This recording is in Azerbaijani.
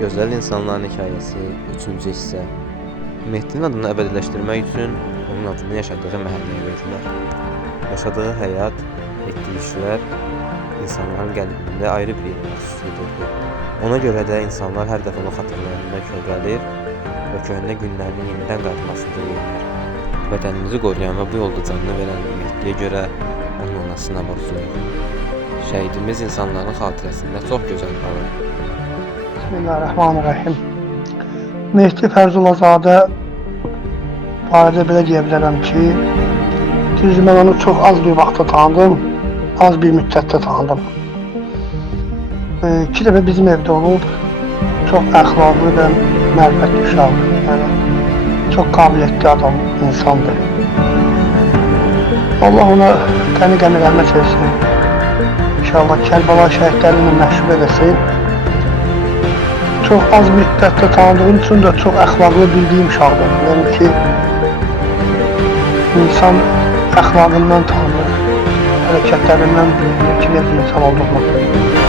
Gözəl insanların hekayəsi 3-cü hissə. Mehdinin adını əbədiləşdirmək üçün onun adını yaşadığı məhəlləyə verdilər. Yaşadığı həyat, etdiyi işlər insanların qəlbində ayrı bir yer məxsus edirdi. Ona görə də insanlar hər dəfə onu xatırlayanda kövrəlir və köhnə günlərinin yenidən qayıtmasını diləyirlər. Vətənimizi qoruyan və bu yolda canını verən Mehdiyə görə onun anasına borcluyuq. Şəhidimiz insanların xatirəsində çox gözəl qalır. Bismillahirrahmanirrahim. Mehdi Fərzulazadə barədə belə deyə bilərəm ki, düzdür, mən onu çox az bir vaxtda tanıdım, az bir müddətdə tanıdım. 2 dəfə bizim evdə olub, çox əxlaqlı və mərifətli uşaqdır. Yəni, çox qabiliyyətli adam, insandır. Allah ona qəni-qəni rəhmət etsin. İnşallah Kərbəla şəhidlərini məşhur eləsin. Çox az müddətdə tanıdığım üçün də çox əxlaqlı bildiyim uşaqdır. Yəni ki, insan əxlaqından tanınır, hərəkətlərindən bilinir ki, necə insan olduğunu.